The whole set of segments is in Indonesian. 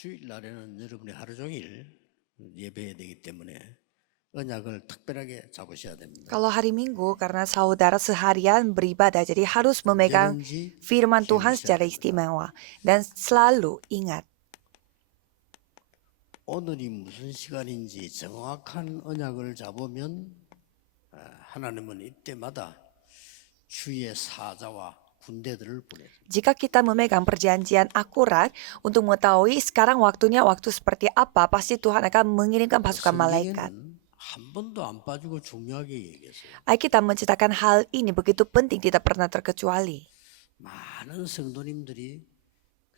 주일날에는 여러분이 하루 종일 예배해야 되기 때문에 언약을 특별하게 잡으셔야 됩니다. Kalau hari Minggu, karena saudara seharian beribadah, jadi harus memegang 언제든지 firman Tuhan 기억하셔야 secara 됩니다. istimewa. Dan selalu ingat, 오늘이 무슨 시간인지 정확한 언약을 잡으면 하나님은 이때마다 주의 사자와 군대들을 보내십니다. jika kita memegang perjanjian akurat untuk mengetahui sekarang waktunya waktu seperti apa, pasti Tuhan akan mengirimkan pasukan malaikat. 성경에는 한 번도 안 빠지고 중요하게 얘기했어요. Alkitab menceritakan hal ini begitu penting, tidak pernah terkecuali. 많은 성도님들이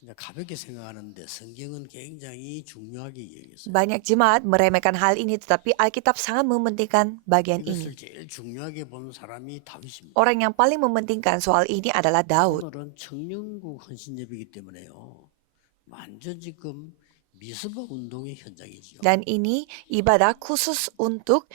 그냥 가볍게 생각하는데 성경은 굉장히 중요하게 얘기했어요. Banyak jemaat meremehkan hal ini, tetapi Alkitab sangat mementingkan bagian 이것을 ini. 제일 중요하게 본 사람이 다윗입니다. Orang yang paling mementingkan soal ini adalah Daud. 오늘은 청년국 헌신예배이기 때문에요. 완전 지금 미스바 운동의 현장이죠. Dan ini ibadah khusus untuk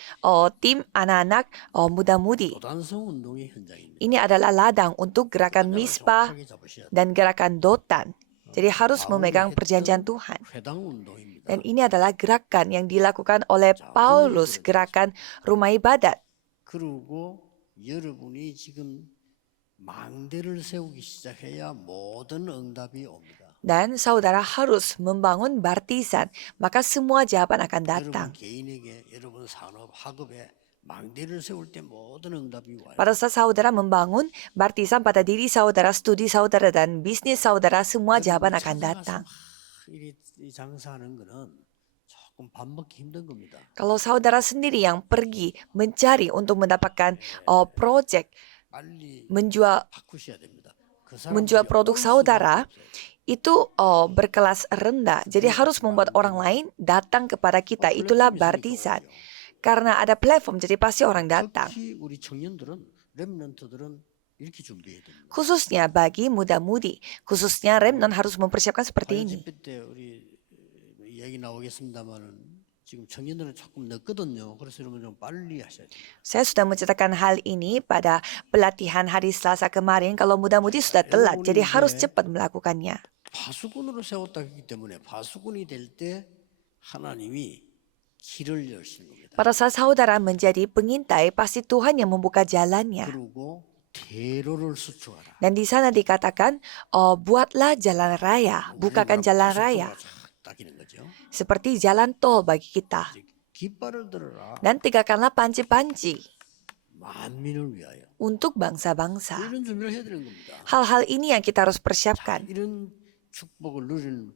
tim anak-anak muda-mudi. 도단성 운동의 현장입니다. Ini adalah ladang untuk gerakan 언약을 Misbah 정확하게 잡으셔야 돼요. dan gerakan Dotan. Jadi harus 바울이 memegang 했던 perjanjian Tuhan. 회당 운동입니다. Dan ini adalah gerakan yang dilakukan oleh Paulus, gerakan rumah ibadat. 그리고 여러분이 지금 망대를 세우기 시작해야 모든 응답이 옵니다. Dan saudara harus membangun bartisan, maka semua jawaban akan datang. 여러분 개인에게 여러분 산업 학업에 망대를 세울 때 모든 응답이 와요. Pada saat saudara membangun bartisan pada diri saudara, studi saudara, dan bisnis saudara, semua jawaban akan datang. 이 장사하는 거는 조금 밥 먹기 힘든 겁니다. Kalau saudara sendiri yang pergi mencari untuk mendapatkan project, 빨리 menjual 바꾸셔야 됩니다. 그 menjual 사람들이 produk 올 saudara, 수밖에 없어요. itu berkelas rendah. Jadi harus membuat orang lain datang kepada kita. Itulah bartisan. Karena ada platform, jadi pasti orang datang. 특히 우리 청년들은 렘넌트들은 이렇게 준비해야 됩니다. Khususnya bagi muda-mudi, khususnya remnant harus mempersiapkan seperti ini. 집회 때 우리 이야기 나오겠습니다만은 지금 청년들은 조금 늦거든요. 그래서 여러분 좀 빨리 하셔야 돼요. Saya sudah menceritakan hal ini pada pelatihan hari Selasa kemarin. Kalau muda-mudi sudah telat, jadi harus cepat melakukannya. 파수꾼으로 세웠다 했기 때문에 파수꾼이 될 때 하나님이 길을 여시는 겁니다. Pada saat saudara menjadi pengintai, pasti Tuhan yang membuka jalannya. 그리고 대로를 수축하라. Dan di sana dikatakan, buatlah jalan raya, bukakan jalan raya. 딱이는 거죠. Seperti jalan tol bagi kita. 깃발을 들어라. Dan tegakkanlah panci-panci 만민을 위하여. untuk bangsa-bangsa. 이런 준비를 해야 되는 겁니다. Hal-hal ini yang kita harus persiapkan. 이런 축복을 누리는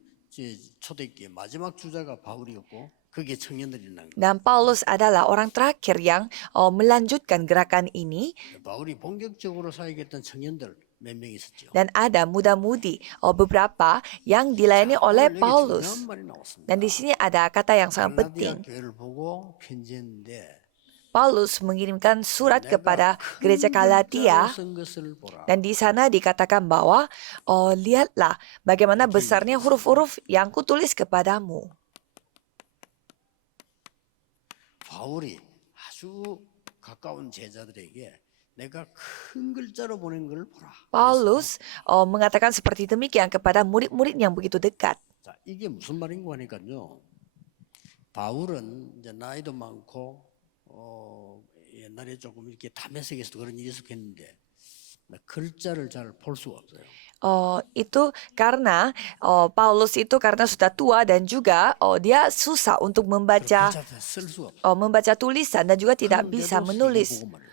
초대교회 마지막 주자가 바울이었고 그게 청년들이라는 거예요. Dan Paulus adalah orang terakhir yang melanjutkan gerakan ini. 바울이 본격적으로 사역했던 청년들 몇 명 있었죠. Dan ada muda-mudi beberapa yang dilayani oleh 오늘 여기 Paulus. 중요한 말이 나왔습니다. Dan di sini ada kata yang sangat 갈라디아 penting. 교회를 보고 편지했는데 Paulus mengirimkan surat kepada gereja Galatia. 쓴 것을 보라. Dan di sana dikatakan bahwa, lihatlah bagaimana besarnya huruf-huruf yang kutulis kepadamu. 바울이 아주 가까운 제자들에게 내가 큰 글자로 보낸 걸 보라. Paulus mengatakan seperti demikian kepada murid-murid yang begitu dekat. 자, 이게 무슨 말인가 하니까요. 바울은 이제 나이도 많고 옛날에 조금 이렇게 담에색에서 그런 일이 있었겠는데 글자를 잘 볼 수가 없어요. Itu karena Paulus itu karena sudah tua dan juga dia susah untuk membaca 글자 다 쓸 수가 없어요. membaca tulisan dan juga tidak bisa 그런데도 menulis. 세계복음을 했어요.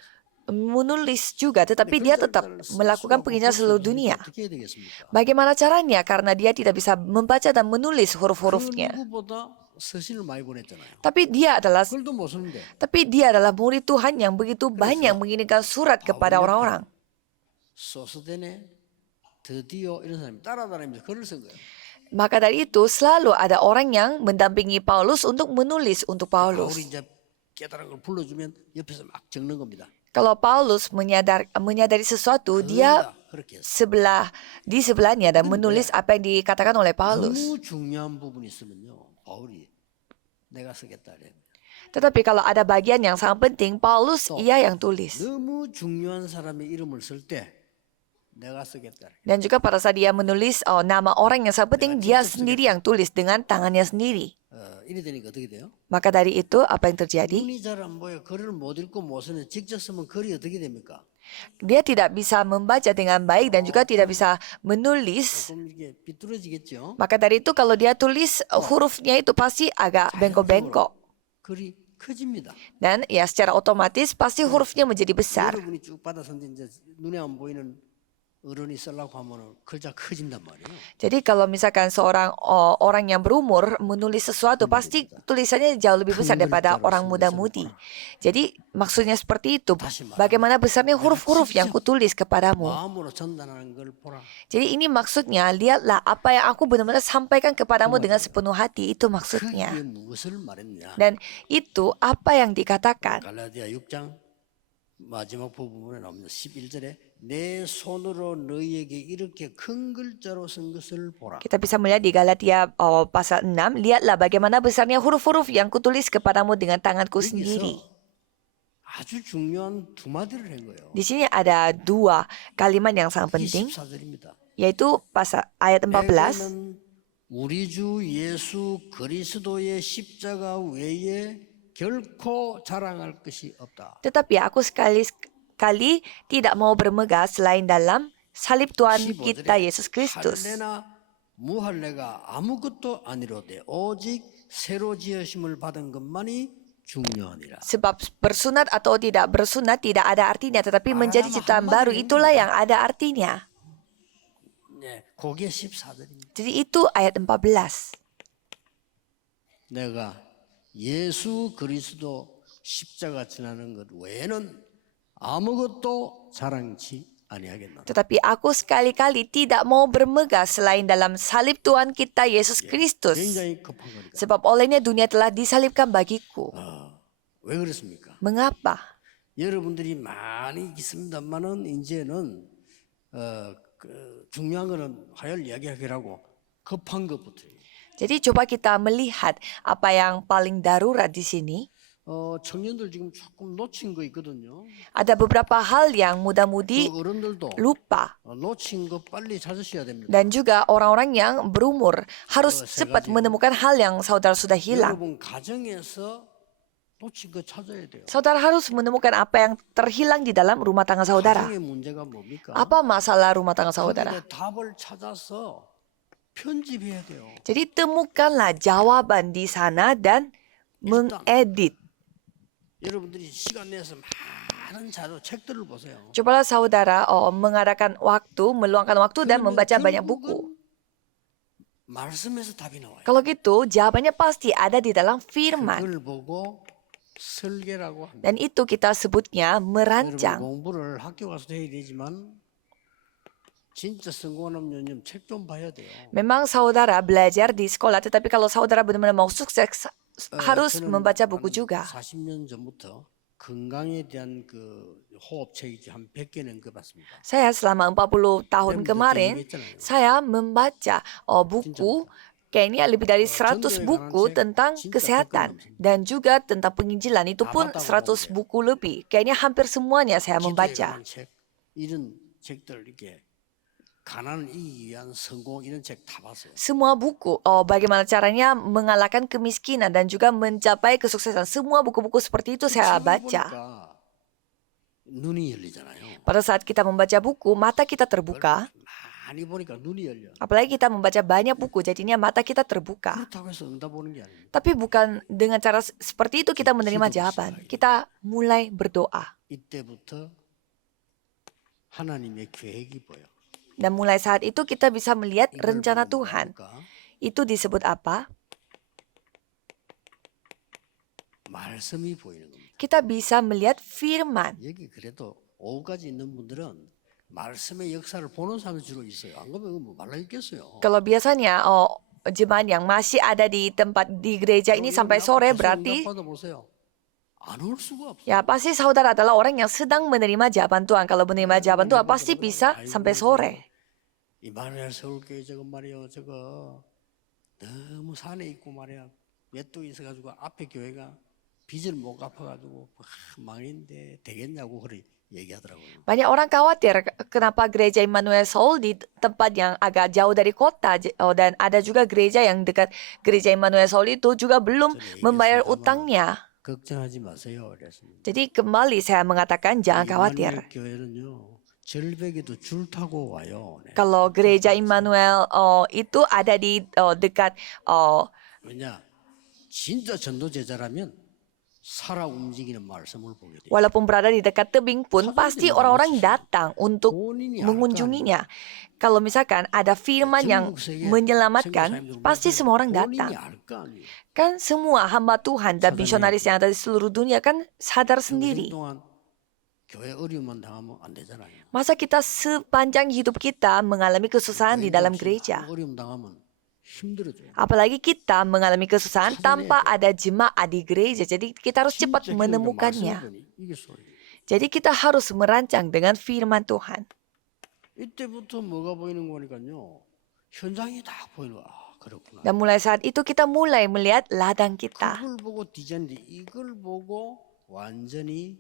Menulis juga, tetapi dia tetap 글자를 쓸 melakukan 수가 penginjilan 없고 seluruh 볼 수 없으니까 dunia. 어떻게 해야 되겠습니까? Bagaimana caranya? Karena dia tidak bisa membaca dan menulis 그 huruf-hurufnya. 누구보다 서신을 많이 보냈잖아요. Tapi dia adalah 글도 못 쓰는데 murid Tuhan yang begitu banyak mengirimkan surat kepada orang-orang. 소스데네 드디어 이런 사람이 따라다니면서 글을 쓴 거예요. Maka dari itu selalu ada orang yang mendampingi Paulus untuk menulis untuk Paulus. 바울이 이제 깨달은 걸 불러주면 옆에서 막 적는 겁니다. Kalau Paulus menyadari sesuatu, dia 그렇게 했어요. di sebelahnya dan menulis apa yang dikatakan oleh Paulus. 너무 중요한 부분이 있으면요, 바울이 내가 쓰겠다 그래요. Tetapi kalau ada bagian yang sangat penting, Paulus ia yang tulis. 너무 중요한 사람의 이름을 쓸 때 내가 쓰겠다. Dan juga pada saat dia menulis nama orang yang sangat penting, dia sendiri yang tulis dengan tangannya sendiri. 이래 되니까 어떻게 돼요? Maka dari itu apa yang terjadi? 눈이 잘 안 보여 글을 못 읽고 못 쓰는 직접 쓰면 글이 어떻게 됩니까? Dia tidak bisa membaca dengan baik dan juga tidak bisa menulis. 조금 이게 비뚤어지겠죠. Maka dari itu kalau dia tulis hurufnya itu pasti agak bengkok-bengkok. 글이 커집니다. Dan ya secara otomatis pasti hurufnya menjadi besar. 여러분이 쭉 받아서 이제 눈에 안 보이는 어른이 쓰려고 하면은 글자 커진단 말이에요. Jadi kalau misalkan seorang orang yang berumur menulis sesuatu, pasti tulisannya jauh lebih besar daripada orang muda-mudi. Jadi maksudnya seperti itu. Bagaimana besarnya huruf-huruf yang kutulis kepadamu. 마음으로 전달하는 걸 보라. Jadi ini maksudnya, lihatlah apa yang aku benar-benar sampaikan kepadamu dengan sepenuh hati. Itu maksudnya. 그게 무엇을 말했냐? Dan itu apa yang dikatakan. 갈라디아 6장 마지막 부분에 나옵니다. 11절에 내 손으로 너희에게 이렇게 큰 글자로 쓴 것을 보라. Kita bisa melihat di Galatia pasal 6, lihatlah bagaimana besarnya huruf-huruf yang kutulis kepadamu dengan tanganku sendiri. 여기서 아주 중요한 두 마디를 한 거예요. Di sini ada dua kalimat yang sangat penting, 24절입니다. yaitu pasal ayat 14. 내가는 우리 주 예수 그리스도의 십자가 외에 결코 자랑할 것이 없다. Tetapi aku sekali-kali tidak mau bermegah selain dalam salib Tuhan kita Yesus Kristus. 할례나 무할례가 아무것도 아니로되 오직 새로 지으심을 받은 것만이 중요하니라. Sebab bersunat atau tidak bersunat tidak ada artinya, tetapi menjadi ciptaan baru itulah yang ada artinya. 네, 그게 14절입니다. Jadi itu ayat 14. 내가 예수 그리스도 십자가 지나는 것 외에는 아무것도 자랑치 아니하겠노라. Tetapi aku sekali-kali tidak mau bermegah selain dalam salib Tuhan kita Yesus Kristus. 굉장히 급한 거니까. Sebab olehnya dunia telah disalibkan bagiku. 왜 그렇습니까? Mengapa? 여러분들이 많이 있습니다만은 이제는 중요한 거는 화요일 이야기하기라고 급한 것부터예요. Jadi coba kita melihat apa yang paling darurat di sini. 청년들 지금 조금 놓친 거 있거든요. Ada beberapa hal yang muda-mudi 그 어른들도 lupa. 놓친 거 빨리 찾으셔야 됩니다. Dan juga orang-orang yang berumur harus cepat menemukan hal yang saudara sudah hilang. 여러분 가정에서 놓친 거 찾아야 돼요. Saudara harus menemukan apa yang terhilang di dalam rumah tangga saudara. 가정의 문제가 뭡니까? Apa masalah rumah tangga saudara? 거기에 답을 찾아서 편집해야 돼요. Jadi temukanlah jawaban di sana dan mengedit. 여러분들이 시간 내서 많은 자료 책들을 보세요. Cobalah saudara mengadakan waktu, meluangkan waktu dan membaca banyak buku. 말씀에서 답이 나와요. Kalau gitu, jawabannya pasti ada di dalam firman. 그걸 보고 설계라고 합니다. Dan itu kita sebutnya 여러분 merancang. 공부를 학교 가서 해야 되지만 진짜 성공하려면 책 좀 봐야 돼요. Memang saudara belajar di sekolah, tetapi kalau saudara benar-benar mau sukses, harus 저는 membaca buku 한 juga. 40년 전부터 건강에 대한 그 호흡책이 한 100개 넘겨봤습니다. Saya selama 40 tahun kemarin, saya membaca buku, kayaknya lebih dari 100 buku tentang kesehatan. Dan juga tentang penginjilan, itu pun 100 buku lebih. Kayaknya hampir semuanya saya 기도에 membaca. 관한 책, 이런 책들 이렇게 가난을 이기기 위한 성공 이런 책 다 봤어요. Semua buku, bagaimana caranya mengalahkan kemiskinan dan juga mencapai kesuksesan. Semua buku-buku seperti itu saya 책을 baca. 보니까 눈이 열리잖아요. Pada saat kita membaca buku, mata kita terbuka. 많이 보니까 눈이 열려. Apalagi kita membaca banyak buku, jadinya mata kita terbuka. 그렇다고 해서 응답 오는 게 아닙니다. Tapi bukan dengan cara seperti itu kita menerima jawaban. Kita mulai berdoa. 이때부터 하나님의 계획이 보여. Dan mulai saat itu kita bisa melihat rencana Tuhan. Itu disebut apa? 말씀이 보이는 겁니다. Kita bisa melihat firman. 여기 그래도 오후까지 있는 분들은 말씀의 역사를 보는 사람이 주로 있어요. 안 그러면 뭐 말라 있겠어요. Kalau biasanya jemaat yang masih ada di tempat di gereja ini sampai sore berarti 보세요. 안 올 수가 없어요. ya pasti saudara adalah orang yang sedang menerima jawaban Tuhan. Kalau menerima jawaban Tuhan pasti bisa sampai sore. 이 말이야 서울교회 저거 말이요 저거 너무 산에 있고 말이야 메뚜기 있어가지고 앞에 교회가 빚을 못 갚아가지고 망했는데 되겠냐고 그래 얘기하더라고요. Banyak orang khawatir kenapa gereja Immanuel Seoul di tempat yang agak jauh dari kota dan ada juga gereja yang dekat gereja Immanuel Seoul itu juga belum 전에 membayar 얘기했습니다만 utangnya. 걱정하지 마세요. 그랬습니다. Jadi kembali saya mengatakan jangan khawatir. 임마누엘 교회는요 절벽에도 줄 타고 와요. 네. Kalau gereja Immanuel itu ada di dekat 왜냐 진짜 전도 제자라면 살아 움직이는 말씀을 보게 돼요. walaupun berada di dekat tebing pun pasti orang-orang datang untuk 본인이 알까 아니면 mengunjunginya. Kalau misalkan ada firman yang 전국 세계 menyelamatkan, 선교사님들 pasti semua orang 본인이 datang. 알까 아니에요. Kan semua hamba Tuhan dan 사장님, misionaris yang ada di seluruh dunia kan sadar 평생 sendiri. 동안 교회 어려움만 당하면 안 되잖아요. Masa kita sepanjang hidup kita mengalami kesusahan di dalam gereja? 어려움 당하면 힘들어져요. Apalagi kita mengalami kesusahan tanpa ada jemaat di gereja. Jadi kita harus cepat 진짜 기도를 menemukannya. 말씀을 보니 이게 소리예요. Jadi kita harus merancang dengan firman Tuhan. 이때부터 뭐가 보이는 거니까요. 현장이 다 보이는 거야. 그렇구나. Dan mulai saat itu kita mulai melihat ladang kita. 그걸 보고 디자인이 이걸 보고 완전히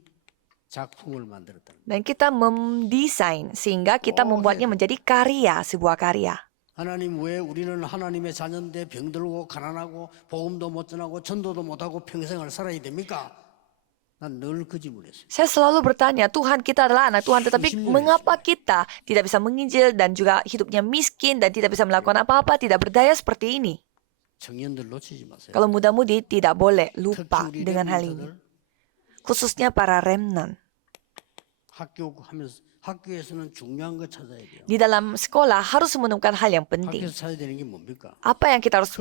작품을 만들었다는 거예요. Dan kita mendesain sehingga kita membuatnya menjadi karya, sebuah karya. 하나님 왜 우리는 하나님의 자녀인데 병들고 가난하고 복음도 못 전하고 전도도 못하고 평생을 살아야 됩니까? 난 늘 그 질문했어요. Saya selalu bertanya, Tuhan kita adalah anak Tuhan, tetapi mengapa kita tidak bisa menginjil dan juga hidupnya miskin dan tidak bisa melakukan apa-apa, tidak berdaya seperti ini? 청년들 놓치지 마세요. Kalau muda-mudi tidak boleh lupa 특히 우리 dengan hal ini. 렘넌트들 Khususnya para remnant. 학교에서는 중요한 거 찾아야 돼요. Di dalam sekolah harus menemukan hal yang penting. 학교에서 찾아야 되는 게 뭡니까? Apa yang kita harus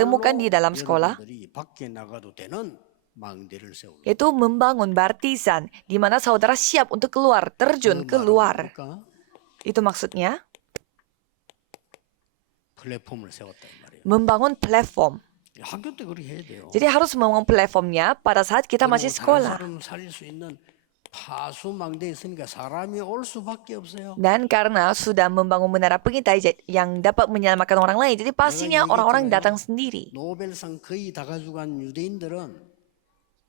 temukan di dalam sekolah? 여러분들이 밖에 나가도 되는 망대를 세우는 Yaitu membangun baptisan, di mana saudara siap untuk keluar, terjun keluar. Itu maksudnya 플랫폼을 세웠다 이 말이에요. membangun platform. 학교 때 그렇게 해야 돼요. Jadi harus membangun platformnya pada saat kita masih sekolah. 사람 살릴 수 있는 파수망대에 있으니까 사람이 올 수밖에 없어요. Dan karena sudah membangun menara pengintai yang dapat menyelamatkan orang lain, jadi pastinya orang-orang datang sendiri. 노벨상 거의 다 가져간 유대인들은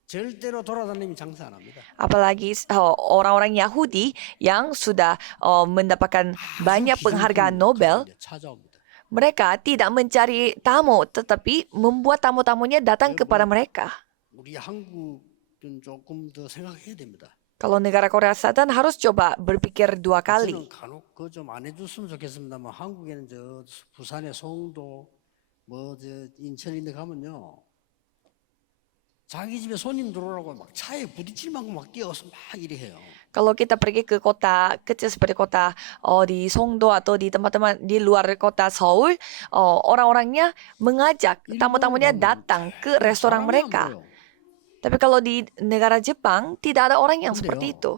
절대로 돌아다니면 장사 안 합니다. Apalagi orang-orang Yahudi yang sudah mendapatkan banyak penghargaan Nobel, 찾아옵니다. mereka tidak mencari tamu, tetapi membuat tamu-tamunya datang kepada mereka. 우리 한국은 조금 더 생각해야 됩니다. Kalau negara Korea Selatan harus coba berpikir dua kali. 저는 간혹 그 좀 안 해줬으면 좋겠습니다만 한국에는 저 부산의 송도 뭐 저 인천 이데 가면요 자기 집에 손님 들어오라고 막 차에 부딪힐 만큼 막 뛰어서 막 이래 해요. Kalau kita pergi ke kota kecil seperti kota di Songdo atau di tempat-tempat di luar kota Seoul, orang-orangnya mengajak tamu-tamunya datang ke restoran mereka. Tapi kalau di negara Jepang tidak ada orang yang seperti itu.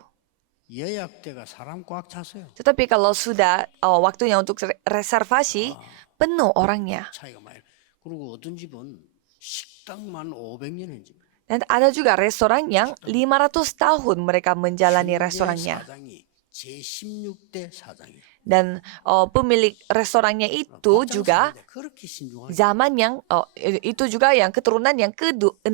예약대가 사람 꽉 찼어요. Tetapi kalau sudah waktunya untuk reservasi, penuh orangnya. 차이가 많이. 그리고 어떤 집은 식당만 500년인 집. Dan ada juga restoran yang 500 tahun mereka menjalani restorannya. 사장이 제16대 사장이에요. Dan pemilik restorannya itu juga 그렇게 신중하게 zaman yang itu juga yang keturunan yang ke-16.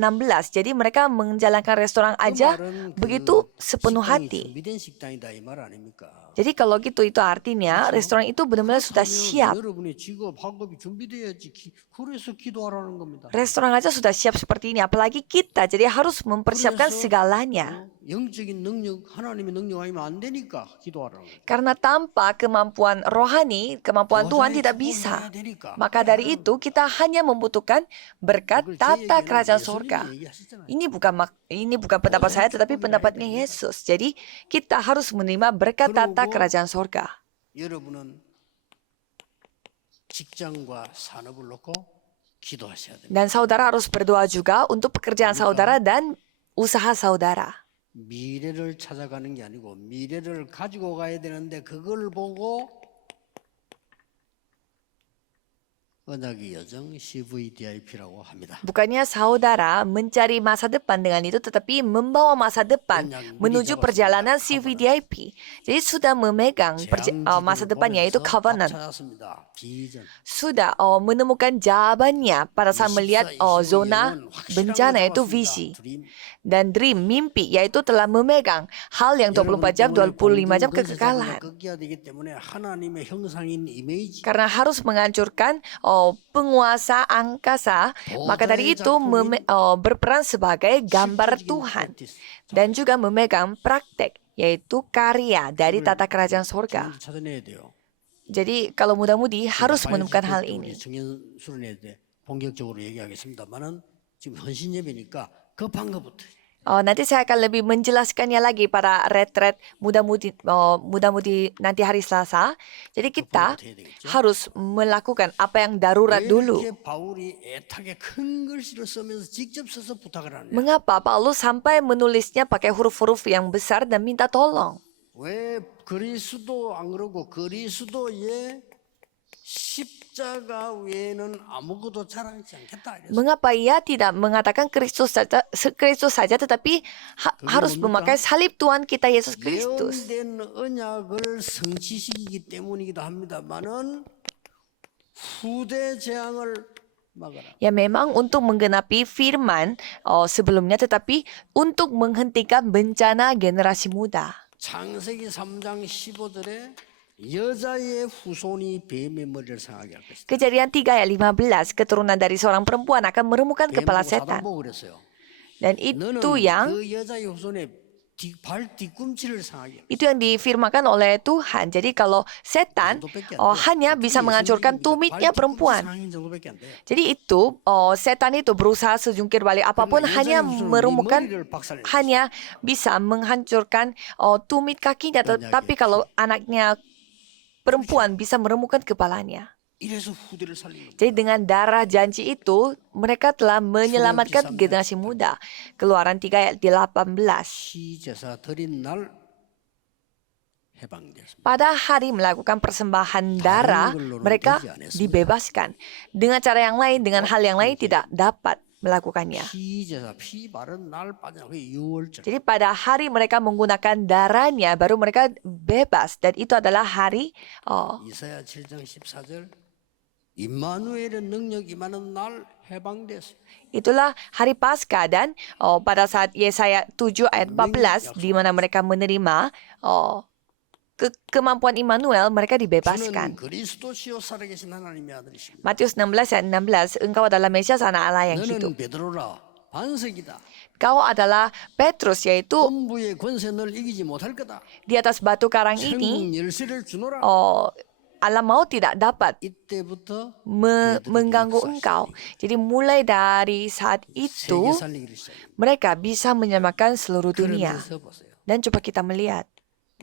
Jadi mereka menjalankan restoran aja begitu sepenuh hati. 준비된 식당이다 이 말 아닙니까? Jadi kalau gitu itu artinya restoran itu benar-benar sudah siap. 여러분의 직업, 학업이 준비돼야지. 그래서 기도하라는 겁니다. Restoran aja sudah siap seperti ini, apalagi kita. Jadi harus mempersiapkan segalanya. 영적인 능력, 하나님의 능력 아니면 안 되니까 기도하라는 거예요. Karena tanpa kemampuan rohani, kemampuan Tuhan tidak bisa. Maka dari itu kita hanya membutuhkan berkat tata kerajaan surga. Ini bukan pendapat saya, tetapi pendapatnya Yesus. Jadi kita harus menerima berkat tata kerajaan surga. 여러분은 직장과 산업을 놓고 기도하셔야 됩니다. Dan saudara harus berdoa juga untuk pekerjaan saudara dan usaha saudara. 미래를 찾아가는 게 아니고 미래를 가지고 가야 되는데 그걸 보고 언약의 여정 CVDIP라고 합니다. Bukannya saudara mencari masa depan dengan itu, tetapi membawa masa depan menuju perjalanan CVDIP. Jadi sudah memegang masa depan, yaitu covenant. Sudah menemukan jawabannya pada saat melihat zona bencana, yaitu visi. Dan dream, mimpi, yaitu telah memegang hal yang 24 jam, 25 jam kekekalan. Karena harus menghancurkan penguasa angkasa, maka dari itu berperan sebagai gambar Tuhan. Dan juga memegang praktek, yaitu karya dari tata kerajaan sorga. Jadi kalau muda-mudi harus menemukan hal ini. 본격적으로 얘기하겠습니다만은 지금 헌신 예배니까 급한 것부터. Nanti saya akan lebih menjelaskannya lagi pada retret muda-mudi nanti hari Selasa. Jadi kita harus melakukan apa yang darurat dulu. Mengapa Paulus sampai menulisnya pakai huruf-huruf yang besar dan minta tolong? 왜 그리스도 안 그러고 그리스도의 십자가 외에는 아무것도 자랑하지 않겠다. Mengapa ia tidak mengatakan Kristus saja tetapi harus memakai salib Tuhan kita Yesus Kristus? 예언된 언약을 성취시키기 때문이기도 합니다만은 후대 재앙을 막아라. Ya memang untuk menggenapi firman sebelumnya, tetapi untuk menghentikan bencana generasi muda. 창세기 3장 15절에 여자의 후손이 뱀의 머리를 상하게 할 것이다. Kejadian 3 ayat 15, keturunan dari seorang perempuan akan meremukkan kepala setan. Dan itu yang difirmakan oleh Tuhan. Jadi kalau setan hanya bisa menghancurkan tumitnya perempuan. Jadi itu setan itu berusaha sejungkir balik apapun, hanya meremukkan, hanya bisa menghancurkan tumit kakinya. Tetapi kalau anaknya perempuan bisa meremukkan kepalanya. Jadi dengan darah janji itu, mereka telah menyelamatkan generasi muda. Keluaran 3 ayat 18. Pada hari melakukan persembahan darah, mereka dibebaskan. Dengan cara yang lain, dengan hal yang lain tidak dapat melakukannya. Jadi pada hari mereka menggunakan darahnya, baru mereka bebas. Dan itu adalah hari 이사야 7장 14절 임마누엘의 능력 임하는 날 해방됐어요. Itulah hari Paskah, dan pada saat Yesaya 7 ayat 14 di mana mereka menerima kemampuan Immanuel, mereka dibebaskan. Matius 16 ayat 16, engkau adalah Mesias, anak Allah yang hidup. Kau adalah Petrus, yaitu di atas batu karang ini alam maut tidak dapat mengganggu engkau. Jadi mulai dari saat itu mereka bisa menyelamatkan seluruh dunia. Dan coba kita melihat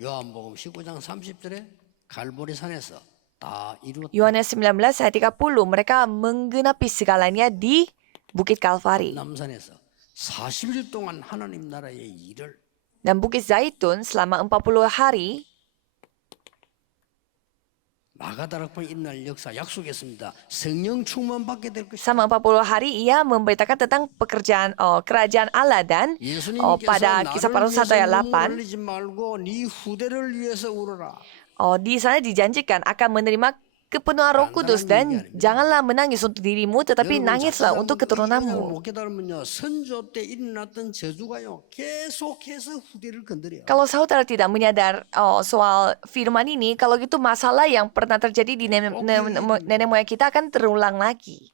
요한복음 19장 30절에 갈보리산에서 다 이루었다. Yohanes 19 ayat 30, mereka menggenapi segalanya di Bukit Kalvari. 남산에서 40일 동안 하나님 나라의 일을 Dan Bukit Zaitun selama 40 hari 마가다락방 있날 역사 약속했습니다. 성령 충만 받게 될 것이다. selama 40 hari ia memberitakan tentang pekerjaan kerajaan Allah. Dan pada Kisah Para Rasul 1 ayat 8 di sana dijanjikan akan menerima kepenuhan Roh Kudus, dan janganlah menangis untuk dirimu, tetapi nangislah untuk keturunanmu. Kalau saudara tidak menyadar soal firman ini, kalau gitu masalah yang pernah terjadi di nenek moyang kita akan terulang lagi.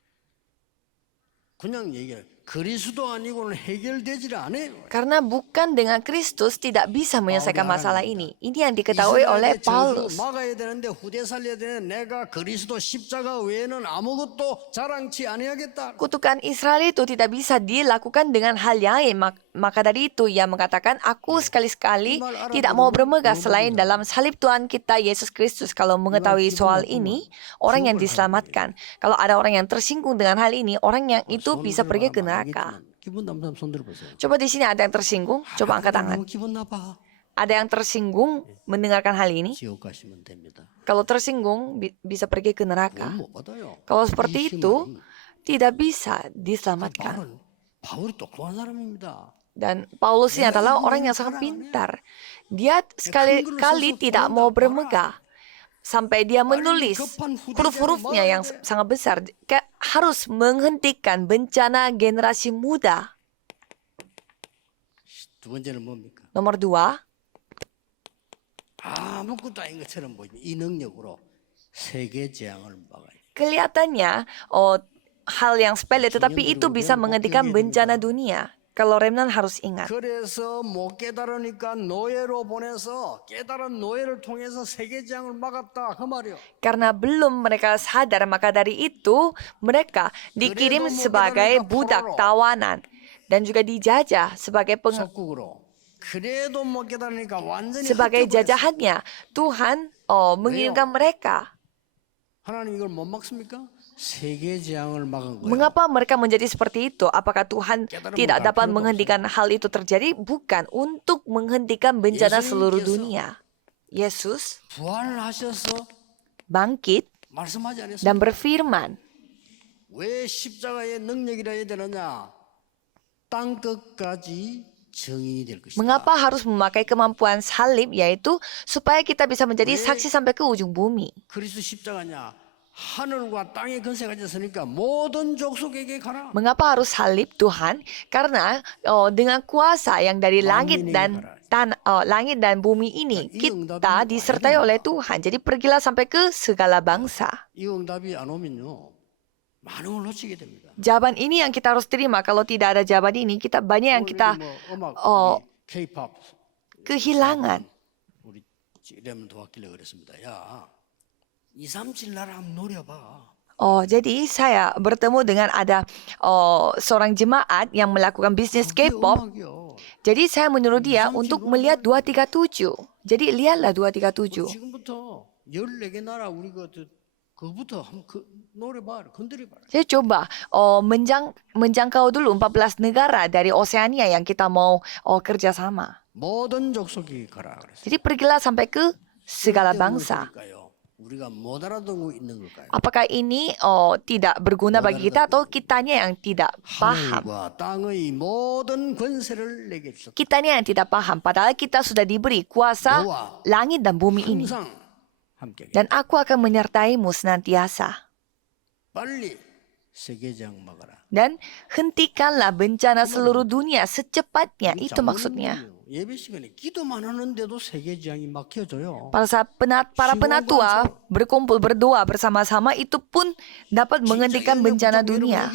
그냥 얘기해. 그리스도 아니고는 해결되질 않아요. Karena bukan dengan Kristus tidak bisa menyelesaikan masalah ini. Ini yang diketahui oleh Paulus. 막아야 되는데 후대 살려야 되는 내가 그리스도 십자가 외에는 아무것도 자랑치 아니하겠다. Kutukan Israel itu tidak bisa dilakukan dengan hal lain. Maka dari itu ia mengatakan, aku sekali-sekali tidak mau bermegah selain dalam salib Tuhan kita Yesus Kristus. Kalau mengetahui soal ini, orang yang diselamatkan. Kalau ada orang yang tersinggung dengan hal ini, orang yang itu bisa pergi ke neraka. 기분 나쁜 사람 손 들어보세요. Coba di sini ada yang tersinggung, coba angkat tangan. 너무 기분 나빠. Ada yang tersinggung mendengarkan hal ini? 지옥 가시면 됩니다. Kalau tersinggung bisa pergi ke neraka. 구원 못 받아요. Kalau 이 seperti 심한 itu 힘. tidak bisa 그 diselamatkan. 바울이 똑똑한 사람입니다. Dan Paulus ini 내가 adalah 이 orang 힘을 yang sangat 자랑 안 pintar. Dia sekali-kali tidak mau bermegah. Sampai dia menulis huruf-hurufnya yang sangat besar. Harus menghentikan bencana generasi muda. 두 번째는 뭡니까? Nomor 2, 아무것도 아닌 것처럼 보이면 이 능력으로 세계 재앙을 막아요. kelihatannya hal yang sepele tetapi itu bisa menghentikan bencana dunia. Kalau remnant harus ingat. 그래서 못 깨달으니까 노예로 보내서 깨달은 노예를 통해서 세계 재앙을 막았다 그 말이요. Karena belum mereka sadar, maka dari itu mereka dikirim sebagai budak tawanan dan juga dijajah sebagai 속국으로. 그래도 못 깨달으니까 완전히 sebagai 흩어버렸어요. jajahannya. Tuhan mengirimkan mereka. 하나님 이걸 못 막습니까? 세계 재앙을 막은 거예요. Mengapa mereka menjadi seperti itu? Apakah Tuhan tidak dapat menghentikan hal itu terjadi? Bukan, untuk menghentikan bencana seluruh dunia. Yesus 부활하셔서 bangkit 말씀하지 않았어요? dan berfirman. 왜 십자가의 능력이라 해야 되느냐? 땅 끝까지 증인이 될 것이다. Mengapa harus memakai kemampuan salib, yaitu supaya kita bisa menjadi saksi sampai ke ujung bumi. 그리스도 십자가냐? 하늘과 땅의 권세가 있으니까 모든 족속에게 가라. Mengapa harus salib Tuhan? Karena dengan kuasa yang dari langit dan langit dan bumi ini kita disertai oleh Tuhan. Jadi pergilah sampai ke segala bangsa. 이 응답이 안 오면요. 많은 걸 놓치게 됩니다. Jawaban ini yang kita harus terima. Kalau tidak ada jawaban ini, kita banyak yang kita 음악 K-pop kehilangan. 우리 렘넌트 왔길래 그랬습니다. 야, 237 나라 한번 노려봐. Jadi saya bertemu dengan ada seorang jemaat yang melakukan bisnis K-pop. 음악이요. Jadi saya menyuruh dia untuk melihat 237. Jadi lihatlah 237. 지금부터 14개 나라 우리 그거부터 한번 노려봐, 건드려봐. Saya coba menjangkau dulu 14 negara dari Oseania yang kita mau kerjasama. 모든 족속이 가라 그랬어요. Jadi pergilah sampai ke segala bangsa. 우리가 못 알아듣고 있는 걸까요? Apakah ini tidak berguna bagi kita atau kitanya yang tidak paham? 하늘과 땅의 모든 권세를 내게 주셨다. Kitanya yang tidak paham. Padahal kita sudah diberi kuasa langit dan bumi ini. 항상 함께. Dan aku akan menyertaimu senantiasa. 빨리 세계장 막아라. Dan hentikanlah bencana seluruh dunia secepatnya. Itu maksudnya. 예배 시간에 기도만 하는데도 세계장이 막혀져요. Para penatua berkumpul berdoa bersama-sama itu pun dapat menghentikan bencana dunia.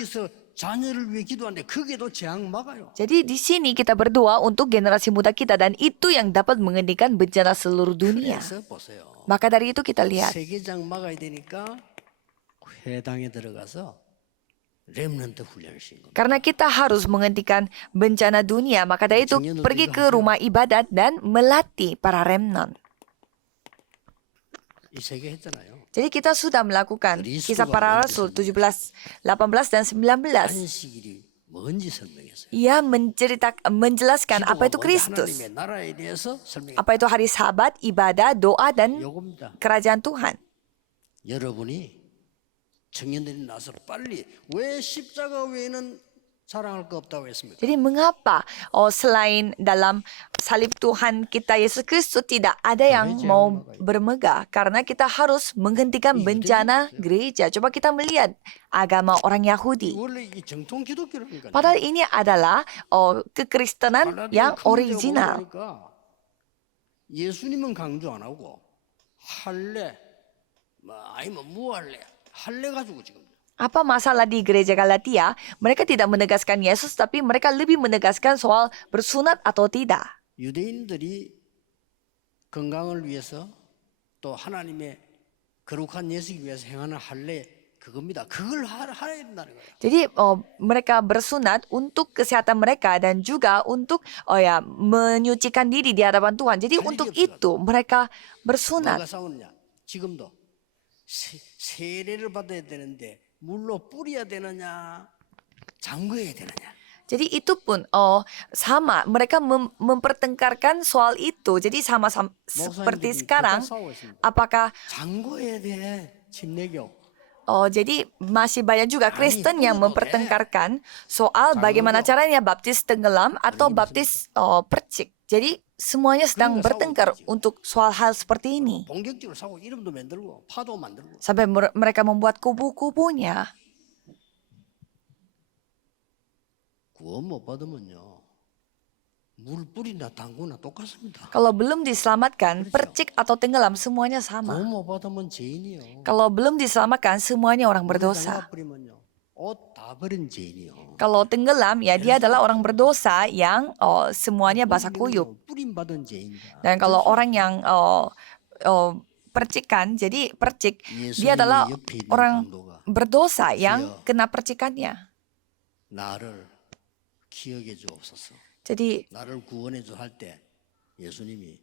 자녀를 위해 기도하는데 그게도 재앙 막아요. Jadi di sini kita berdoa untuk generasi muda kita dan itu yang dapat menghentikan bencana seluruh dunia. 그래서 보세요. Maka dari itu kita lihat. 세계장 막아야 되니까 회당에 들어가서 렘넌트 훈련을 시킨 겁니다. Karena kita harus menghentikan bencana dunia, maka dari itu pergi ke rumah ibadat dan melatih para remnant. 이 세 개 했잖아요. Jadi kita sudah melakukan Kisah Para Rasul 17, 18 dan 19. 안식일이 뭔지 설명했어요. Ia menjelaskan apa itu Kristus. 하나님의 나라에 대해서 설명했어요. Apa itu hari Sabat, ibadah, doa, dan 요겁니다. kerajaan Tuhan. 여러분이 청년들이 나서 빨리 왜 십자가 외에는 자랑할 거 없다고 했습니까? Jadi mengapa selain dalam salib Tuhan kita Yesus Kristus tidak ada yang mau bermegah? Karena kita harus menghentikan bencana gereja. Coba kita melihat agama orang Yahudi. 원래 이 정통 기독교라니까. Padahal ini adalah kekristenan yang original. 예수님은 강조 안 하고 할례, 아니면 무할례, 할례 가지고 지금. Apa masalah di gereja Galatia? Mereka tidak menegaskan Yesus, tapi mereka lebih menegaskan soal bersunat atau tidak. 유대인들이 건강을 위해서 또 하나님의 거룩한 예식을 위해서 행하는 할례 그겁니다. 그걸 하야 된다는 거예요. Jadi mereka bersunat untuk kesehatan mereka dan juga untuk menyucikan diri di hadapan Tuhan. Jadi untuk itu mereka bersunat. 누가 싸우느냐? 지금도 세례를 받아야 되는데 물로 뿌려야 되느냐? 잠궈야 되느냐? Jadi itu pun sama, mereka mempertengkarkan soal itu. Jadi sama-sama seperti 목사님들이 sekarang, 그까 싸우고 있습니다. apakah 장고에 대해 침례교. jadi masih banyak juga 아니, Kristen yang 뿌려도 돼. mempertengkarkan soal bagaimana 장로교. caranya baptis tenggelam atau 아니, baptis percik. Jadi semuanya sedang 그러니까 bertengkar 싸우고 있지, 지금. untuk soal hal seperti ini. 본격적으로 싸우고 이름도 만들고 파도 만들고. Sampai mereka membuat kubu-kubunya. 구원 못 받으면요. 물 뿌리나 담그나 똑같습니다. Kalau belum diselamatkan, percik atau tenggelam semuanya sama. 구원 못 받으면 죄인이요. Kalau belum diselamatkan, semuanya orang 물에다가 berdosa. 뿌리면요. 옷 다 버린 죄인이요. Kalau tenggelam, ya dia adalah orang berdosa yang semuanya basah kuyup. 뿌림 받은 죄인이다. Dan kalau orang yang percikan, jadi percik, dia adalah 옆에 있는 orang 강도가 berdosa yang kena percikannya. 나를 기억해 주옵소서. Jadi 나를 구원해 줘 할 때 예수님이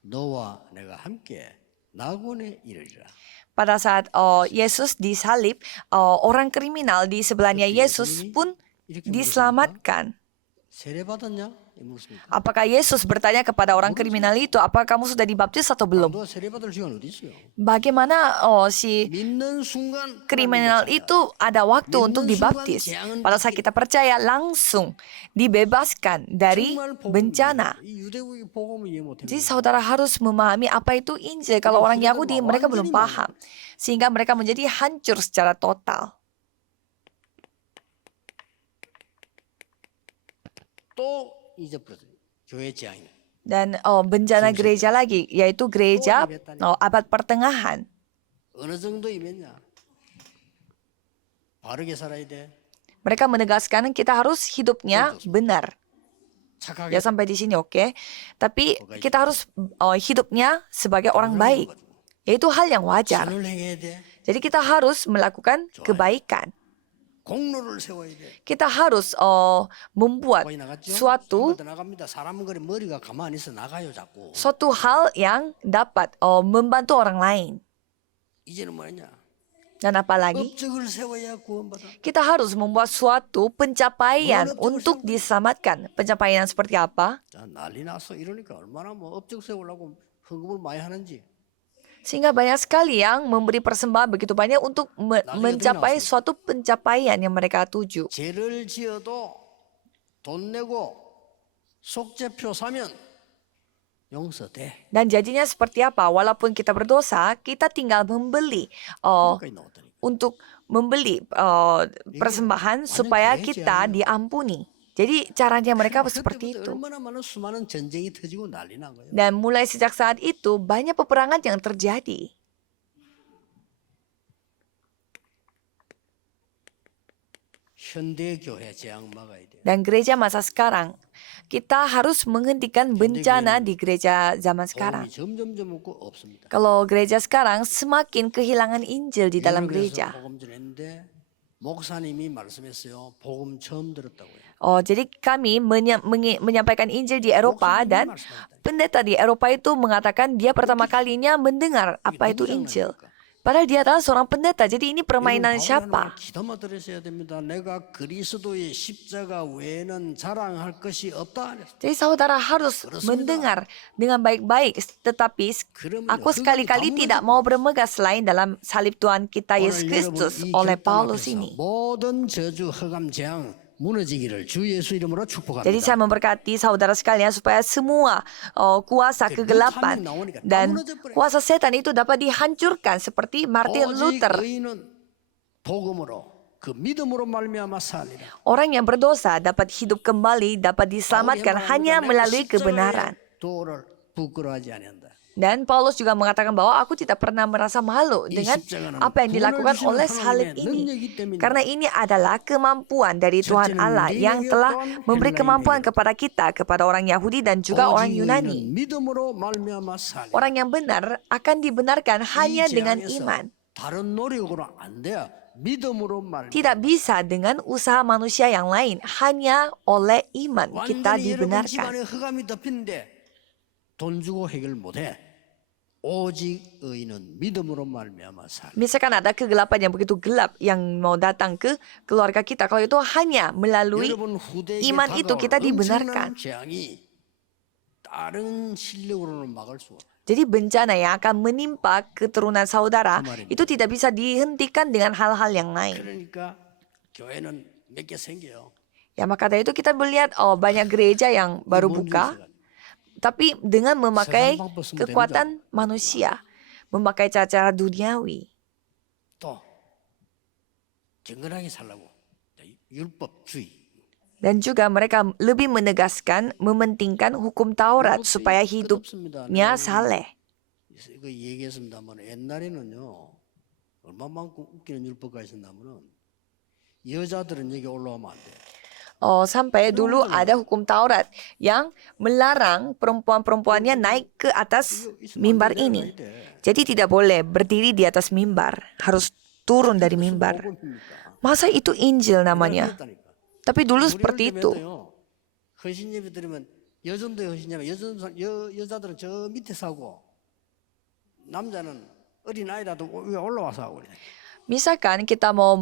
너와 내가 함께 낙원에 이르리라. pada saat Yesus disalib, orang kriminal di sebelahnya Yesus pun diselamatkan. 세례 받았냐? 이 묻습니까? Apakah Yesus bertanya kepada orang kriminal itu, apakah kamu sudah dibaptis atau belum? 강도가 세례 받을 시간 어디 있어요? Bagaimana si 믿는 순간 kriminal itu ada waktu untuk dibaptis. Pada saat kita percaya, langsung dibebaskan dari bencana. 이 유대국의 복음을 이해 못 Jadi 합니다. saudara harus memahami apa itu Injil. Kalau orang Yahudi, mereka belum paham. Sehingga mereka menjadi hancur secara total. 또 잊어버렸어요. 교회 재앙이. Dan bencana gereja lagi, yaitu gereja abad pertengahan. 어느 정도이면야 바르게 살아야 돼. Mereka menegaskan kita harus hidupnya benar. 착하게 Ya sampai di sini oke. Tapi kita harus hidupnya sebagai orang baik. Yaitu hal yang wajar. 선을 행해야 돼. Jadi kita harus melakukan kebaikan. 공로를 세워야 돼. Kita harus membuat 거의 나갔죠? suatu 한번더 나갑니다. 사람은 그래 머리가 가만히 있어 나가요 자꾸. suatu hal yang dapat membantu orang lain. 이제는 뭐냐? Dan apalagi 업적을 세워야 구원받아. kita harus membuat suatu pencapaian untuk diselamatkan. Pencapaian seperti apa? 자, 난리 났어. 이러니까 얼마나 뭐 업적 세우려고 헌금을 많이 하는지. Sehingga banyak sekali yang memberi persembahan begitu banyak untuk mencapai suatu pencapaian yang mereka tuju. 죄를 지어도 돈 내고 속죄표 사면 용서돼. Dan janjinya seperti apa? Walaupun kita berdosa, kita tinggal membeli 여기까지 나왔다니까. untuk membeli persembahan supaya kita diampuni. Jadi caranya mereka seperti 그때부터 itu. 얼마나 많은 수많은 전쟁이 터지고 난리 난 거예요. Dan mulai sejak saat itu banyak peperangan yang terjadi. 현대 교회 재앙 막아야 돼요. Dan gereja masa sekarang, kita harus menghentikan bencana di gereja zaman sekarang. 복음이 점점점 없고 없습니다. Kalau gereja sekarang semakin kehilangan Injil di dalam 미국에서 gereja. 복음 전했는데 목사님이 말씀했어요. 복음 처음 들었다고요. Jadi kami menyampaikan Injil di Eropa dan pendeta di Eropa itu mengatakan dia pertama kalinya mendengar apa itu Injil. Padahal dia adalah seorang pendeta. Jadi ini permainan siapa? 기도만 들으셔야 됩니다. 내가 그리스도의 십자가 외에는 자랑할 것이 없다. Jadi saudara harus mendengar dengan baik-baik. Tetapi aku sekali-kali tidak mau bermegah selain dalam salib Tuhan kita Yesus Kristus oleh Paulus ini. 모든 저주 허감 재앙 무너지기를 주 예수 이름으로 축복합니다. Jadi saya memberkati saudara sekalian supaya semua kuasa kegelapan dan kuasa setan itu dapat dihancurkan seperti Martin 오직 Luther. 의인은 복음으로 그 믿음으로 말미암아 살리라. Orang yang berdosa dapat hidup kembali, dapat diselamatkan hanya melalui kebenaran. 도를 부끄러워하지 아니한다. Dan Paulus juga mengatakan bahwa aku tidak pernah merasa malu dengan apa yang dilakukan oleh salib ini. Karena ini adalah kemampuan dari Tuhan Allah yang telah memberi kemampuan kepada kita, kepada orang Yahudi dan juga orang Yunani. 믿음으로 말미암아 살리라. Orang yang benar akan dibenarkan hanya dengan iman. 다른 노력으로 안 돼요. 믿음으로 말미암아. Tidak bisa dengan usaha manusia yang lain, hanya oleh iman kita 완전히 여러분 dibenarkan. 집안에 흑암이 덮이는데 돈 주고 해결 못해. 오직 의인은 믿음으로 말미암아 살. Misalkan ada kegelapan yang begitu gelap yang mau datang ke keluarga kita, kalau itu hanya melalui 여러분 후대에게 iman itu kita 다가올 dibenarkan. 엄청난 재앙이 다른 실력으로는 막을 수 없어요. Jadi bencana yang akan menimpa keturunan saudara Kemarin. itu tidak bisa dihentikan dengan hal-hal yang lain. 그러니까 교회는 몇 개 생겨요. Ya maka dari itu kita melihat banyak gereja yang baru buka, tapi dengan memakai kekuatan manusia, memakai cara-cara duniawi. 또 경건하게 살라고 율법주의. Dan juga mereka lebih menegaskan, mementingkan hukum Taurat supaya hidupnya saleh. 그 얘기했습니다만 옛날에는요 얼마만큼 웃기는 율법가 있었냐면은 여자들은 여기 올라오면 안 돼. Sampai dulu ada hukum Taurat yang melarang perempuan-perempuannya naik ke atas mimbar ini. Jadi tidak boleh berdiri di atas mimbar, harus turun dari mimbar. Masa itu Injil namanya? Tapi dulu seperti itu. 헌신 예배 드리면 여전도 헌신 예배 여자들은 저 밑에 사고 남자는 어린 아이라도 위에 올라와서 하고 그래. Misalkan kita mau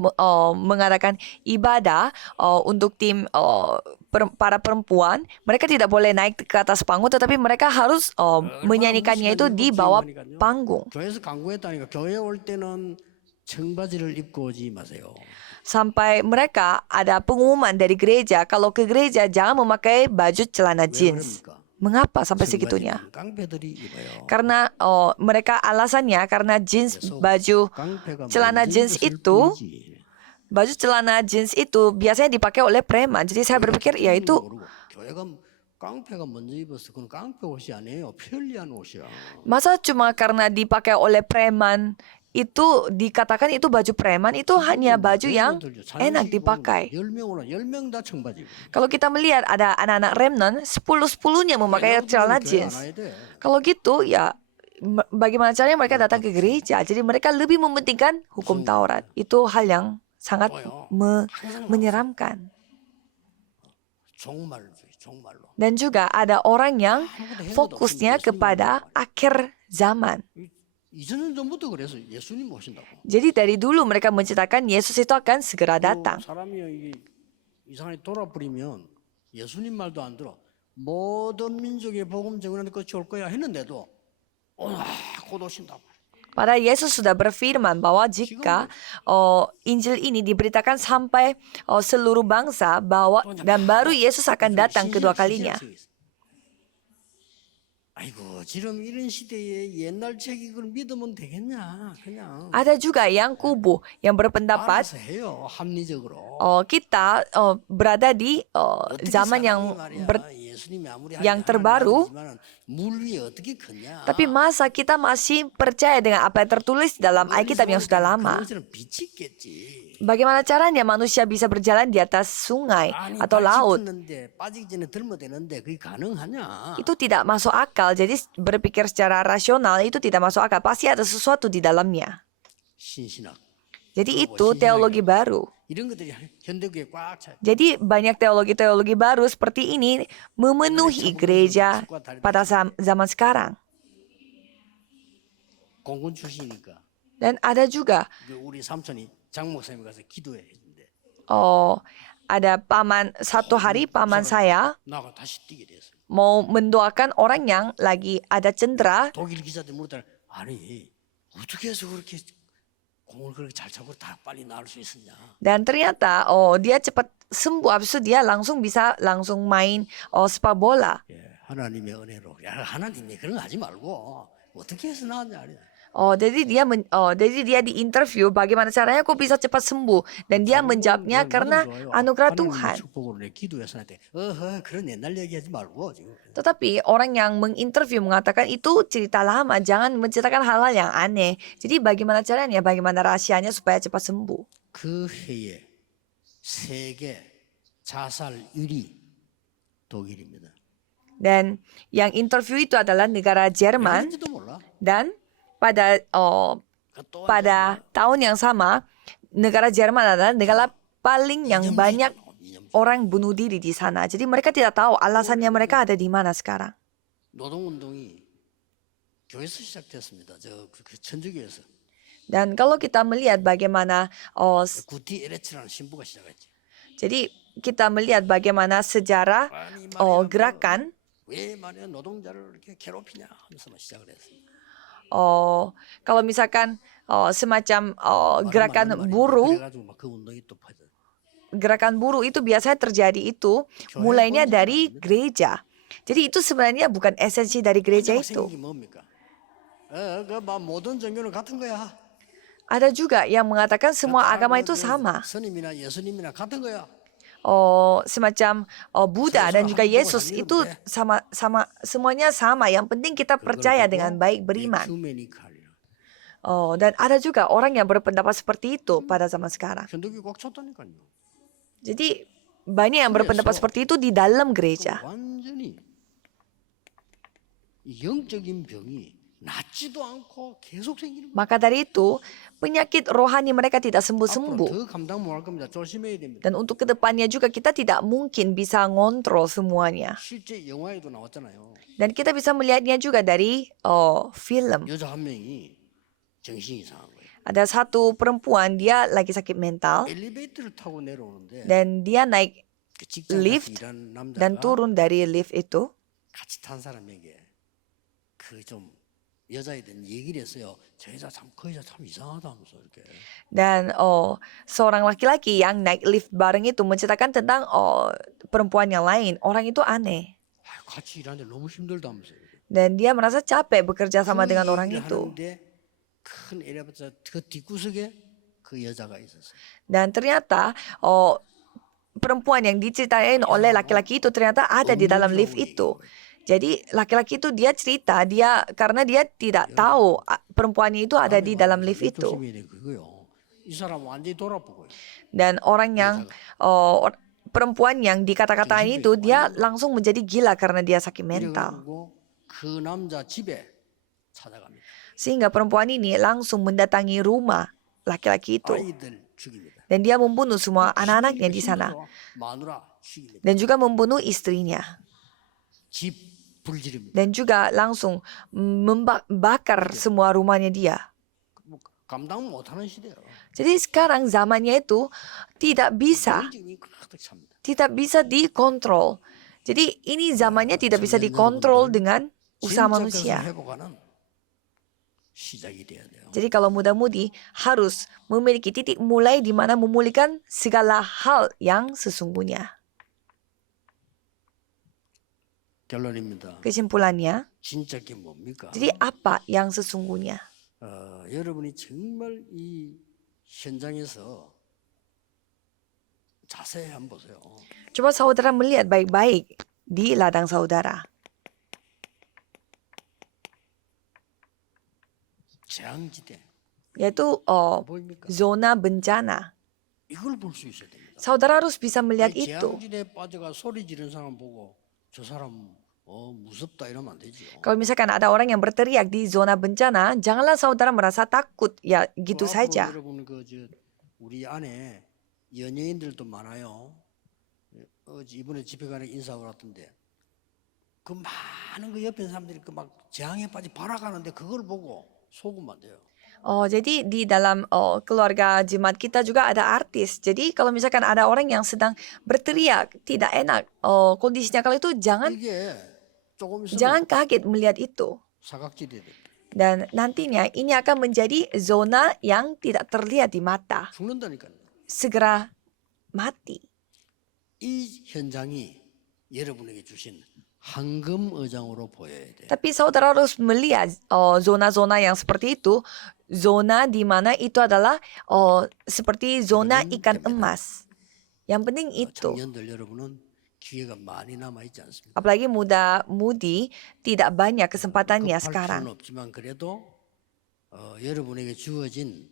mengadakan ibadah untuk tim para perempuan, mereka tidak boleh naik ke atas panggung, tetapi mereka harus menyanyikannya itu di bawah panggung. 교회에서 강구했다니까 교회 올 때는 청바지를 입고 오지 마세요. Sampai mereka ada pengumuman dari gereja, kalau ke gereja jangan memakai baju celana jeans. Mengapa sampai segitunya? 깡패들이 입어요. Karena mereka alasannya karena jeans baju celana jeans itu baju celana jeans itu biasanya dipakai oleh preman. Jadi saya berpikir ya itu 교회가 깡패가 먼저 입었어. 그건 깡패 옷이 아니에요. 편리한 옷이야. masa cuma karena dipakai oleh preman itu dikatakan itu baju preman, itu hanya baju yang enak dipakai. 10명 다 청바지. Kalau kita melihat ada anak-anak remnant 10-10-nya memakai celana jeans. Kalau gitu ya bagaimana caranya mereka datang ke gereja? Jadi mereka lebih mementingkan hukum Taurat. Itu hal yang sangat menyeramkan. 종말로. Dan juga ada orang yang fokusnya kepada akhir zaman. 2000년 전부터 그래서 예수님 오신다고. Jadi dari dulu mereka menceritakan Yesus itu akan segera datang. 사람이 이게 이상하게 돌아버리면 예수님 말도 안 들어. 모든 민족의 복음 전하는 끝이 올 거야 했는데도 곧 오신다고. Padahal Yesus sudah berfirman bahwa jika Injil ini diberitakan sampai seluruh bangsa bahwa dan baru Yesus akan datang kedua kalinya. 아이고, 지금 이런 시대에 옛날 책 이걸 믿으면 되겠냐? 그냥 Ada juga yang kubu yang berpendapat 알아서 해요, 합리적으로. kita berada di zaman yang 예수님이 아무리 yang terbaru. 물 위에 어떻게 걷냐? Tapi masa kita masih percaya dengan apa yang tertulis dalam Alkitab yang sudah lama? 그것은 빛이 있겠지. Bagaimana caranya manusia bisa berjalan di atas sungai 아니, atau laut? 빠지기 전에 들면 되는데 그게 가능하냐? Itu tidak masuk akal. Jadi berpikir secara rasional itu tidak masuk akal. Pasti ada sesuatu di dalamnya. 신신학. Jadi itu teologi baru. 이런 것들이 현대교에 꽉 차. Jadi banyak teologi-teologi baru seperti ini memenuhi gereja pada zaman sekarang. 공군 출신이니까. Dan ada juga 우리 삼촌이 장 목사님 가서 기도해 했는데 ada satu hari paman saya 나가 다시 뛰게 됐어. mau mendoakan orang yang lagi ada cedera. 독일 기자들 물었더니 아니 어떻게 해서 그렇게 공을 그렇게 잘 차고 다 빨리 나을 수 있었냐? Dan ternyata dia cepat sembuh, habis itu dia bisa langsung main sepak bola. 예, 하나님의 은혜로. 야, 하나님이 그런 거 하지 말고 어떻게 해서 나왔냐? Jadi dia di interview bagaimana caranya kok bisa cepat sembuh, dan dia menjawabnya karena anugerah Tuhan. Tetapi orang yang menginterview mengatakan itu cerita lama, jangan menceritakan hal-hal yang aneh. Jadi bagaimana caranya, bagaimana rahasianya supaya cepat sembuh. 그 해에 세계 자살 1위 독일입니다. Dan yang interview itu adalah negara Jerman, dan pada tahun yang sama, negara Jerman adalah negara paling yang banyak orang bunuh diri di sana. Jadi mereka tidak tahu alasannya mereka ada di mana sekarang. 노동운동이 교회에서 시작됐습니다. 그 천주교에서 Dan kalau kita melihat bagaimana 구티 에레츠라는 신부가 시작했지. jadi kita melihat bagaimana sejarah 아니 말이야 gerakan 왜 말이야 노동자를 이렇게 괴롭히냐 하면서 시작을 했어요. kalau misalkan semacam 말은 gerakan 맞는 말인데 buruh, 그래가지고 막 그 운동이 또 퍼져. gerakan buruh itu biasanya terjadi itu mulainya dari gereja. Jadi itu sebenarnya bukan esensi dari gereja 막 itu. 생긴 게 뭡니까? 그막 모든 종교는 같은 거야. Ada juga yang mengatakan semua agama itu sama. 스님이나 예수님이나 같은 거야. Semacam Buddha dan juga Yesus itu sama semuanya sama. Yang penting kita percaya dengan baik, beriman. 에큐메니칼이라. Dan ada juga orang yang berpendapat seperti itu pada zaman sekarang. 현독이 꽉 찼다니까요. Jadi banyak yang berpendapat seperti itu di dalam gereja. 완전히 영적인 병이 낫지도 않고 계속 생기는 거예요. Maka dari itu penyakit rohani mereka tidak 앞으로 sembuh-sembuh. 더 감당 못할 겁니다. 조심해야 됩니다. Dan untuk kedepannya juga kita tidak mungkin bisa ngontrol semuanya. 실제 영화에도 나왔잖아요. Dan kita bisa melihatnya juga dari film. 여자 한 명이 정신이 이상한 거예요. Ada satu perempuan, dia lagi sakit mental. 엘리베이터를 타고 내려오는데 Dan dia naik 그 직장 lift 같이 일하는 dan 남자가 turun dari lift itu. 같이 탄 사람에게 그 좀 여자에 대한 얘기를 했어요. 저 여자 참 그 여자 참 이상하다면서 이렇게. Dan seorang laki-laki yang naik lift bareng itu menceritakan tentang perempuan yang lain. Orang itu aneh. 같이 일하는데 너무 힘들다면서. Dan dia merasa capek bekerja sama dengan orang 얘기를 itu. 하는데 큰 엘리베이터 그 뒷구석에 그 여자가 있었어요. Dan ternyata perempuan yang diceritain oleh laki-laki itu ternyata ada di dalam lift itu. Jadi laki-laki itu dia cerita karena dia tidak tahu perempuannya itu ada di dalam lift itu. 조심해야 돼 그거요. 이 사람 완전히 돌아보고요. Dan orang yang perempuan yang dikata-katain itu dia langsung menjadi gila karena dia sakit mental. 그래가지고 그 남자 집에 찾아갑니다. Sehingga perempuan ini langsung mendatangi rumah laki-laki itu. 아이들 죽입니다. Dan dia membunuh semua anak-anaknya di sana. 마누라 죽입니다. Dan juga membunuh istrinya. 집 불지릅니다. Dan juga langsung membakar semua rumahnya dia. 뭐 감당 못하는 시대예요. Jadi sekarang zamannya itu tidak bisa 경쟁이 가득 찹니다. dikontrol. Jadi ini zamannya tidak bisa dikontrol dengan usaha 진짜 manusia. 그것을 회복하는 시작이 돼야 돼요. Jadi kalau muda-mudi harus memiliki titik mulai di mana memulihkan segala hal yang sesungguhnya. 결론입니다. Kesimpulannya, 진짜 게 뭡니까? jadi apa yang sesungguhnya? 여러분이 정말 이 현장에서 자세히 한번 보세요. Coba saudara melihat baik-baik di ladang saudara. 재앙지대 Yaitu 보입니까? zona bencana. 이걸 볼 수 있어야 됩니다. Saudara harus bisa melihat 아니, itu. 재앙지대에 빠져가 소리 지르는 사람 보고 저 사람 무섭다 이러면 안 되죠. Kalau misalkan ada orang yang berteriak di zona bencana, janganlah saudara merasa takut. Ya, gitu 앞으로 saja. 여러분 우리 안에 연예인들도 많아요. 이번에 집회 가는 인사하러 왔던데 그 많은 그 옆에 사람들이 그 막 재앙에 빠져 발악하는데 그걸 보고 속으면 안 돼요. Jadi di dalam keluarga jemaat kita juga ada artis. Jadi kalau misalkan ada orang yang sedang berteriak tidak enak kondisinya, kalau itu jangan 이게 조금 jangan 있으면 kaget melihat itu. 사각지대 돼. Dan nantinya ini akan menjadi zona yang tidak terlihat di mata. 죽는다니까요. Segera mati. 이 현장이 여러분에게 주신 황금 의장으로 보여야 돼. Tapi saudara harus melihat zona-zona yang seperti itu, zona di mana itu adalah seperti zona ikan emas. Yang penting itu. 청년들 여러분은 기회가 많이 남아 있지 않습니까? Apalagi muda-mudi tidak banyak kesempatannya 급할 sekarang. 필요는 없지만 그래도 여러분에게 주어진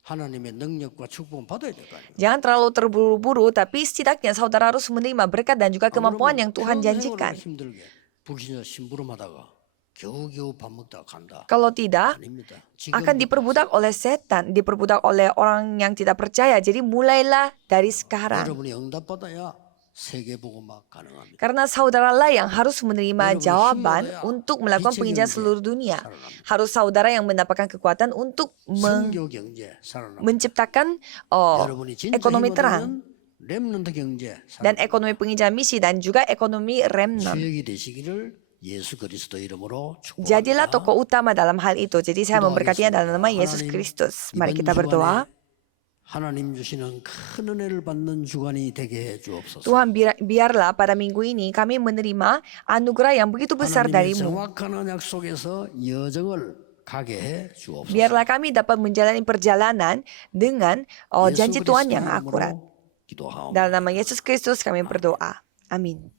하나님의 능력과 축복은 받아야 될 거 아니에요. Jangan terlalu terburu-buru, tapi setidaknya saudara harus menerima berkat dan juga kemampuan yang Tuhan janjikan. 힘들게 불신자 심부름하다가 겨우겨우 밥 먹다가 간다. Kalau tidak, 아닙니다. akan diperbudak oleh setan, diperbudak oleh orang yang tidak percaya. Jadi mulailah dari sekarang. 여러분이 응답받아야 세계복음화 가능합니다. Karena saudaralah yang harus menerima 여러분이 jawaban 힘을 얻어야 untuk melakukan 빛의 penginjilan 경제 seluruh dunia. 살아납니다. Harus saudara yang mendapatkan kekuatan untuk 선교 경제 살아납니다. menciptakan 여러분이 진짜 ekonomi 힘을 terang 얻으면 렘넌트 경제 dan 살아납니다. ekonomi penginjilan misi dan juga ekonomi remnant. 주역이 되시기를 예수 그리스도 이름으로 Jadilah 축복합니다. tokoh utama dalam hal itu. Jadi saya memberkatinya dalam nama 기도하겠습니다. Yesus 하나님, Kristus. Mari 이번 kita berdoa. 주간에 하나님 주시는 큰 은혜를 받는 주간이 되게 해 주옵소서. Tuhan, biarlah pada minggu ini kami menerima anugerah yang begitu besar 하나님의 darimu. 정확한 언약 속에서 여정을 가게 해 주옵소서. Biarlah kami dapat menjalani perjalanan dengan 예수 janji Tuhan yang 그리스도 akurat. 이름으로 기도하옵나이다. Dalam nama Yesus Kristus kami berdoa. Amin.